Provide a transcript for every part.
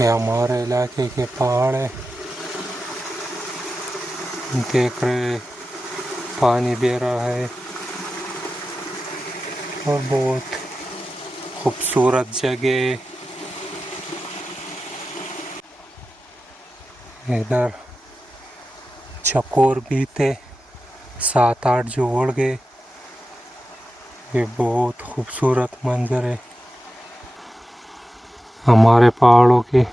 ये हमारे इलाके के पहाड़ है, देख रहे पानी बह रहा है और बहुत खूबसूरत जगह। इधर चकोर भी थे, 7-8 जो उड़ गए। ये बहुत खूबसूरत मंजर है हमारे पहाड़ों के।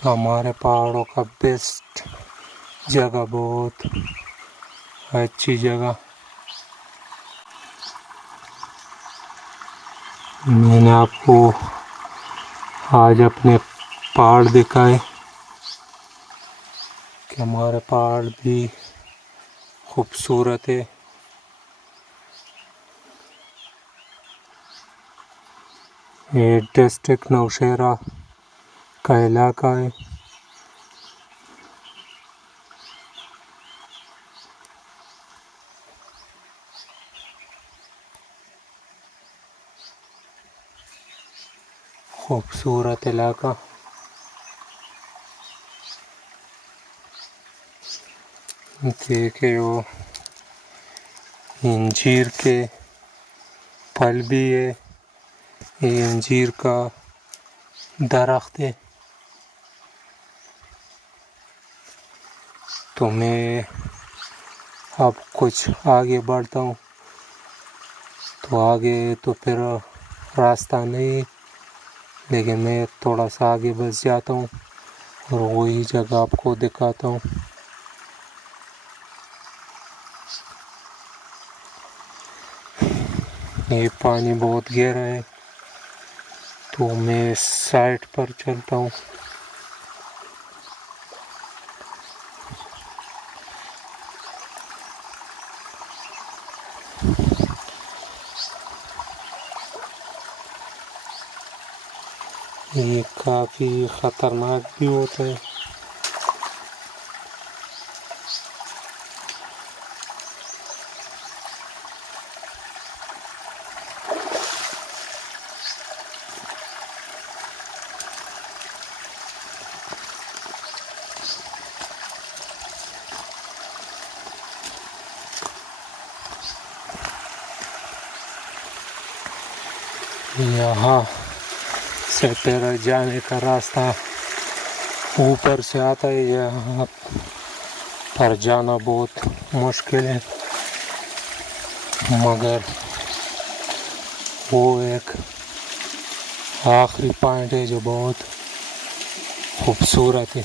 हमारे पहाड़ों का बेस्ट जगह, बहुत अच्छी जगह। मैंने आपको आज अपने पहाड़ दिखाए कि हमारे पहाड़ भी खूबसूरत है। ये डिस्ट्रिक्ट नौशेरा का इलाका है। खूबसूरत इलाका। देखिए वो इंजीर के फल भी है। ये इंजीर का दरख्त है। तो मैं अब कुछ आगे बढ़ता हूँ, तो आगे तो फिर रास्ता नहीं, लेकिन मैं थोड़ा सा आगे बस जाता हूँ और वही जगह आपको दिखाता हूँ। ये पानी बहुत गहरा है, तो मैं साइड पर चलता हूँ। ये काफ़ी ख़तरनाक भी होता है। यहाँ से फिर जाने का रास्ता ऊपर से आता है। यहाँ पर जाना बहुत मुश्किल है, मगर वो एक आखिरी पॉइंट है जो बहुत खूबसूरत है।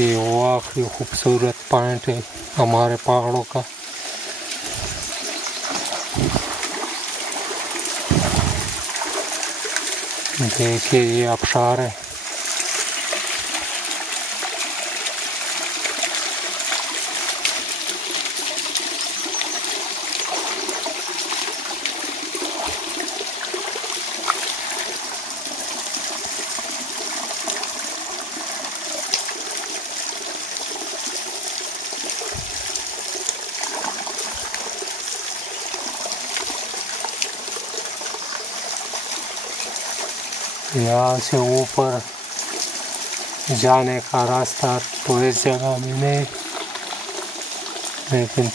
ये वो आखिरी खूबसूरत पॉइंट है हमारे पहाड़ों का। देखिए ये आबशार है। यहाँ से ऊपर जाने का रास्ता तो इस जगह में नहीं, लेकिन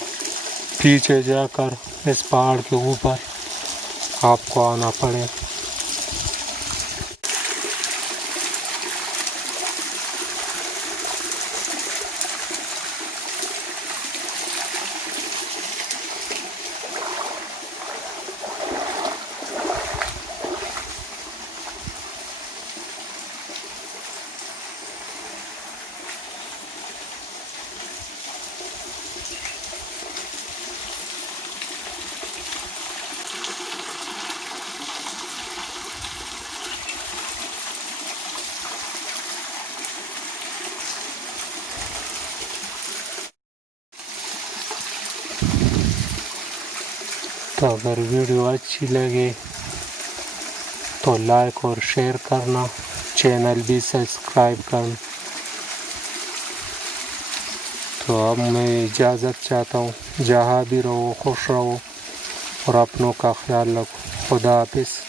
पीछे जाकर इस पहाड़ के ऊपर आपको आना पड़े। तो अगर वीडियो अच्छी लगे तो लाइक और शेयर करना, चैनल भी सब्सक्राइब करना। तो अब मैं इजाज़त चाहता हूँ। जहाँ भी रहो खुश रहो और अपनों का ख्याल रखो। खुदा हाफिज़।